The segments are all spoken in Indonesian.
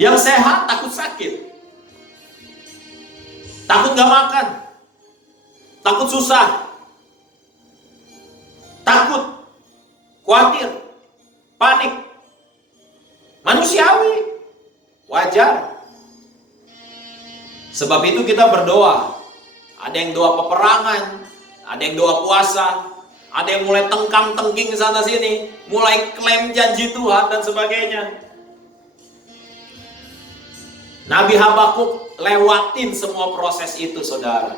Yang sehat takut sakit, takut gak makan, takut susah, takut, khawatir, panik. Manusiawi, wajar. Sebab itu kita berdoa. Ada yang doa peperangan, ada yang doa puasa, ada yang mulai tengkang-tengking sana sini, mulai klaim janji Tuhan dan sebagainya. Nabi Habakuk lewatin semua proses itu, saudara.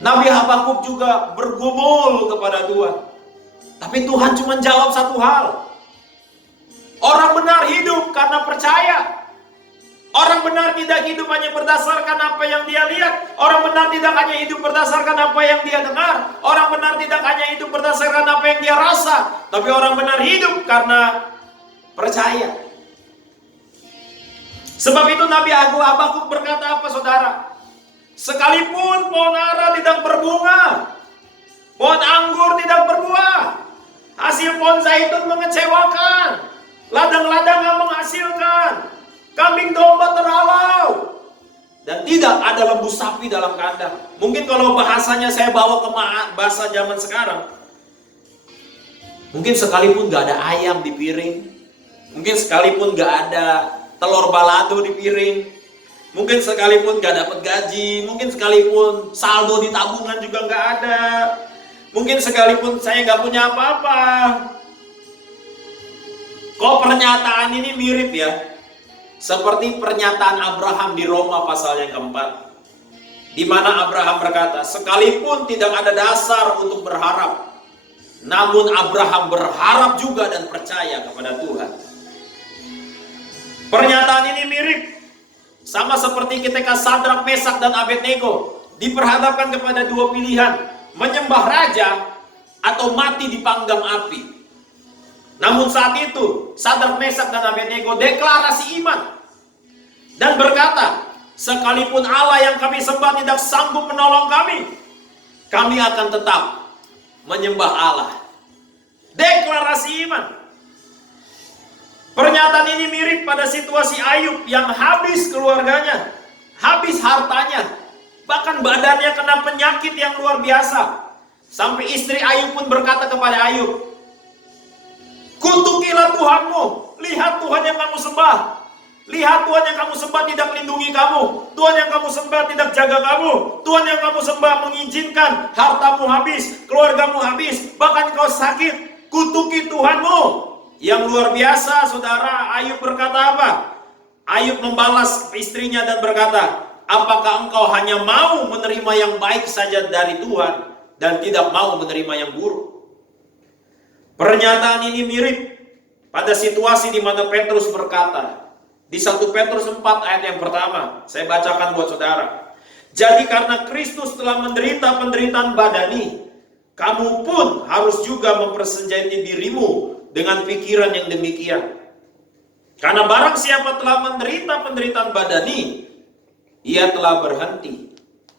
Nabi Habakuk juga bergumul kepada Tuhan. Tapi Tuhan cuma jawab satu hal. Orang benar hidup karena percaya. Orang benar tidak hidup hanya berdasarkan apa yang dia lihat. Orang benar tidak hanya hidup berdasarkan apa yang dia dengar. Orang benar tidak hanya hidup berdasarkan apa yang dia rasa. Tapi orang benar hidup karena percaya. Sebab itu Nabi Habakuk berkata apa, saudara? Sekalipun pohon ara tidak berbunga, pohon anggur tidak berbuah, hasil pohon zaitun mengecewakan, ladang-ladang gak menghasilkan, kambing domba terhalau, dan tidak ada lembu sapi dalam kandang. Mungkin kalau bahasanya saya bawa ke bahasa zaman sekarang, mungkin sekalipun gak ada ayam di piring, mungkin sekalipun gak ada telur balado di piring, mungkin sekalipun gak dapat gaji, mungkin sekalipun saldo di tabungan juga gak ada, mungkin sekalipun saya gak punya apa-apa. Kok pernyataan ini mirip ya, seperti pernyataan Abraham di Roma pasal yang keempat, di mana Abraham berkata, sekalipun tidak ada dasar untuk berharap, namun Abraham berharap juga dan percaya kepada Tuhan. Pernyataan ini mirip sama seperti ketika Sadrak, Mesak, dan Abednego diperhadapkan kepada dua pilihan, menyembah raja atau mati dipanggang api. Namun saat itu Sadrak, Mesak, dan Abednego deklarasi iman dan berkata, sekalipun Allah yang kami sembah tidak sanggup menolong kami akan tetap menyembah Allah. Deklarasi iman. Pernyataan ini mirip pada situasi Ayub yang habis keluarganya, habis hartanya, bahkan badannya kena penyakit yang luar biasa. Sampai istri Ayub pun berkata kepada Ayub, kutukilah Tuhanmu, lihat Tuhan yang kamu sembah. Lihat Tuhan yang kamu sembah tidak lindungi kamu, Tuhan yang kamu sembah tidak jaga kamu, Tuhan yang kamu sembah mengizinkan hartamu habis, keluargamu habis, bahkan kau sakit. Kutuki Tuhanmu. Yang luar biasa, saudara, Ayub berkata apa? Ayub membalas istrinya dan berkata, apakah engkau hanya mau menerima yang baik saja dari Tuhan dan tidak mau menerima yang buruk? Pernyataan ini mirip pada situasi di mana Petrus berkata, di 1 Petrus 4 ayat yang pertama, saya bacakan buat saudara. Jadi karena Kristus telah menderita penderitaan badani, kamu pun harus juga mempersenjatai dirimu dengan pikiran yang demikian. Karena barang siapa telah menderita penderitaan badani, ia telah berhenti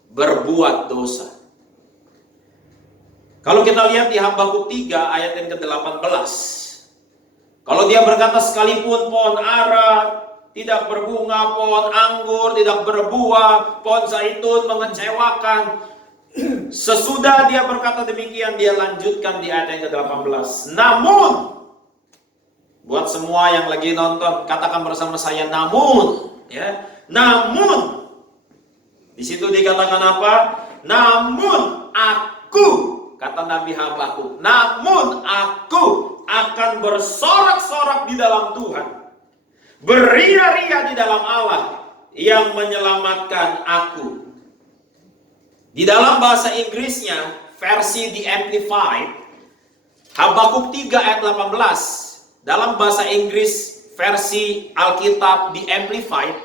berbuat dosa. Kalau kita lihat di Habakuk 3 ayat yang ke-18, kalau dia berkata sekalipun pohon ara tidak berbunga, pohon anggur tidak berbuah, pohon zaitun mengecewakan, sesudah dia berkata demikian, dia lanjutkan di ayat yang ke-18. Namun, buat semua yang lagi nonton, katakan bersama saya, namun, ya, namun, di situ dikatakan apa? Namun aku, kata Nabi Habakuk, namun aku akan bersorak-sorak di dalam Tuhan, beria-ria di dalam Allah yang menyelamatkan aku. Di dalam bahasa Inggrisnya, versi The Amplified, Habakuk 3 ayat 18, dalam bahasa Inggris versi Alkitab The Amplified,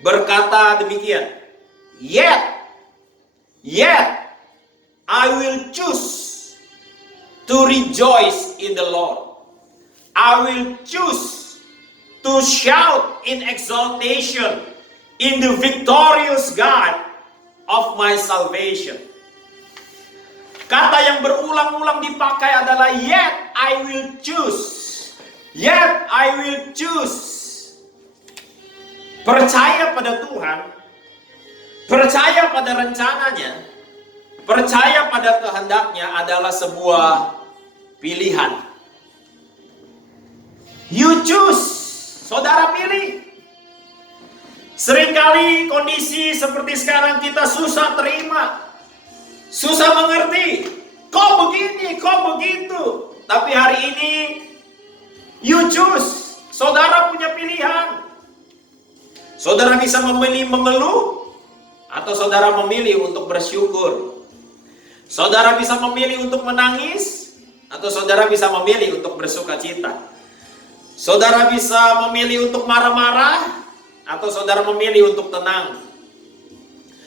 berkata demikian, Yet I will choose to rejoice in the Lord. I will choose to shout in exaltation in the victorious God of my salvation. Kata yang berulang-ulang dipakai adalah yet I will choose. Yet I will choose. Percaya pada Tuhan, percaya pada rencananya, percaya pada kehendaknya adalah sebuah pilihan. You choose, saudara pilih. Seringkali kondisi seperti sekarang kita susah terima, susah mengerti. Kok begini, kok begitu. Tapi hari ini, you choose, saudara punya pilihan. Saudara bisa memilih mengeluh, atau saudara memilih untuk bersyukur. Saudara bisa memilih untuk menangis, atau saudara bisa memilih untuk bersuka cita. Saudara bisa memilih untuk marah-marah, atau saudara memilih untuk tenang.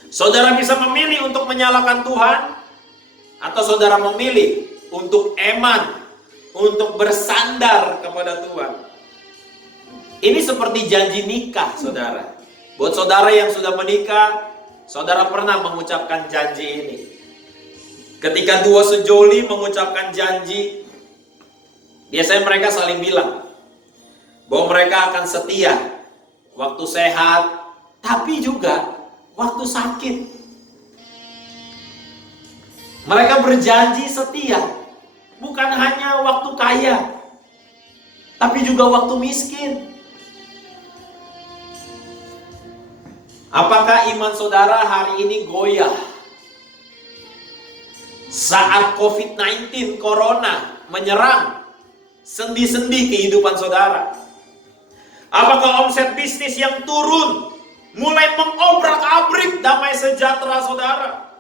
Saudara bisa memilih untuk menyalahkan Tuhan, atau saudara memilih untuk eman, untuk bersandar kepada Tuhan. Ini seperti janji nikah, saudara. Buat saudara yang sudah menikah, saudara pernah mengucapkan janji ini. Ketika dua sejoli mengucapkan janji, biasanya mereka saling bilang bahwa mereka akan setia waktu sehat, tapi juga waktu sakit. Mereka berjanji setia, bukan hanya waktu kaya, tapi juga waktu miskin. Apakah iman saudara hari ini goyah saat COVID-19 Corona menyerang sendi-sendi kehidupan saudara? Apakah omset bisnis yang turun mulai mengobrak-abrik damai sejahtera saudara?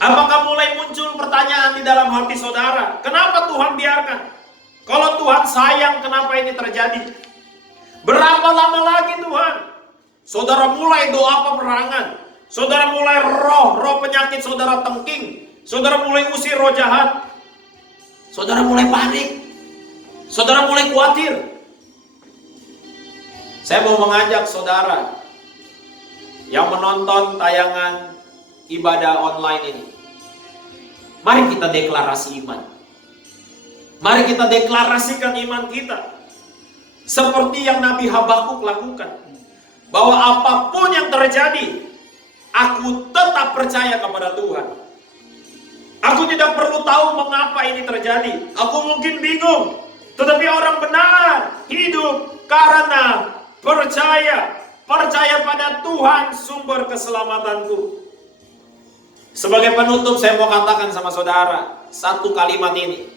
Apakah mulai muncul pertanyaan di dalam hati saudara? Kenapa Tuhan biarkan? Kalau Tuhan sayang, kenapa ini terjadi? Berapa lama lagi Tuhan? Saudara mulai doa peperangan. Saudara mulai roh penyakit saudara tengking. Saudara mulai usir roh jahat. Saudara mulai panik. Saudara mulai khawatir. Saya mau mengajak saudara yang menonton tayangan ibadah online ini. Mari kita deklarasi iman. Mari kita deklarasikan iman kita. Seperti yang Nabi Habakuk lakukan. Bahwa apapun yang terjadi, aku tetap percaya kepada Tuhan. Aku tidak perlu tahu mengapa ini terjadi. Aku mungkin bingung. Tetapi orang benar hidup karena percaya. Percaya pada Tuhan sumber keselamatanku. Sebagai penutup saya mau katakan sama saudara satu kalimat ini.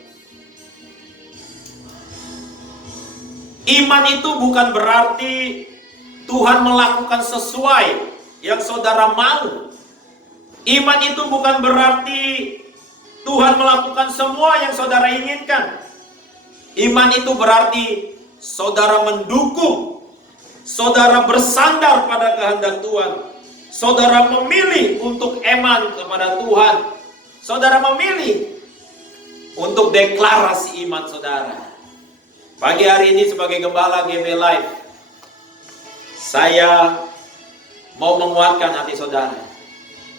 Iman itu bukan berarti Tuhan melakukan sesuai yang saudara mau. Iman itu bukan berarti Tuhan melakukan semua yang saudara inginkan. Iman itu berarti saudara mendukung, saudara bersandar pada kehendak Tuhan, saudara memilih untuk iman kepada Tuhan, saudara memilih untuk deklarasi iman saudara. Pagi hari ini sebagai gembala GB Live, saya mau menguatkan hati saudara.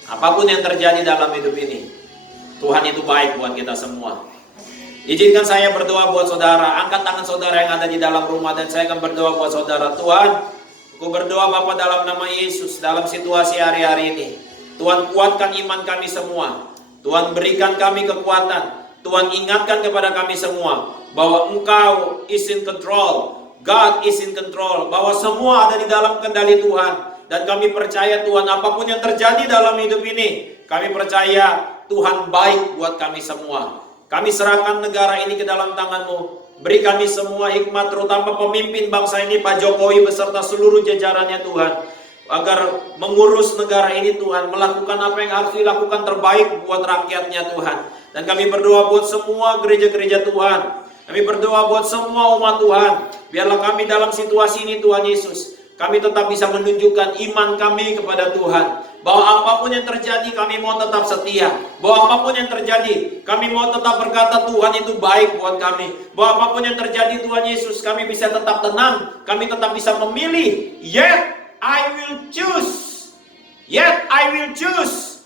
Apapun yang terjadi dalam hidup ini, Tuhan itu baik buat kita semua. Izinkan saya berdoa buat saudara. Angkat tangan saudara yang ada di dalam rumah dan saya akan berdoa buat saudara. Tuhan, aku berdoa Bapa dalam nama Yesus dalam situasi hari-hari ini. Tuhan kuatkan iman kami semua. Tuhan berikan kami kekuatan. Tuhan ingatkan kepada kami semua bahwa Engkau is in control. God is in control. Bahwa semua ada di dalam kendali Tuhan. Dan kami percaya Tuhan apapun yang terjadi dalam hidup ini, kami percaya Tuhan baik buat kami semua. Kami serahkan negara ini ke dalam tangan-Mu. Beri kami semua hikmat, terutama pemimpin bangsa ini, Pak Jokowi beserta seluruh jajarannya Tuhan. Agar mengurus negara ini Tuhan, melakukan apa yang harus dilakukan terbaik buat rakyatnya Tuhan. Dan kami berdoa buat semua gereja-gereja Tuhan. Kami berdoa buat semua umat Tuhan. Biarlah kami dalam situasi ini Tuhan Yesus, kami tetap bisa menunjukkan iman kami kepada Tuhan. Bahwa apapun yang terjadi kami mau tetap setia. Bahwa apapun yang terjadi kami mau tetap berkata Tuhan itu baik buat kami. Bahwa apapun yang terjadi Tuhan Yesus kami bisa tetap tenang. Kami tetap bisa memilih. Yet I will choose. Yet I will choose.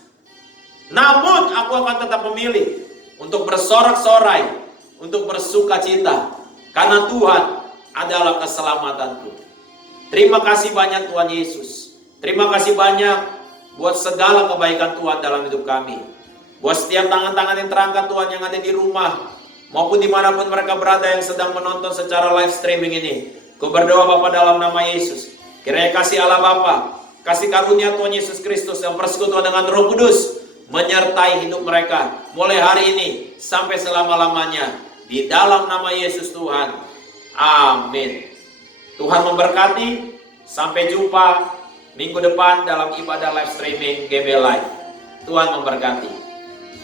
Namun aku akan tetap memilih untuk bersorak-sorai, untuk bersuka cita. Karena Tuhan adalah keselamatanku. Terima kasih banyak Tuhan Yesus. Terima kasih banyak buat segala kebaikan Tuhan dalam hidup kami. Buat setiap tangan-tangan yang terangkat Tuhan yang ada di rumah, maupun dimanapun mereka berada yang sedang menonton secara live streaming ini. Ku berdoa Bapa dalam nama Yesus. Kiranya kasih Allah Bapa, kasih karunia Tuhan Yesus Kristus yang persekutuan dengan Roh Kudus menyertai hidup mereka mulai hari ini sampai selama-lamanya. Di dalam nama Yesus Tuhan. Amin. Tuhan memberkati. Sampai jumpa minggu depan dalam ibadah live streaming GB Live. Tuhan memberkati.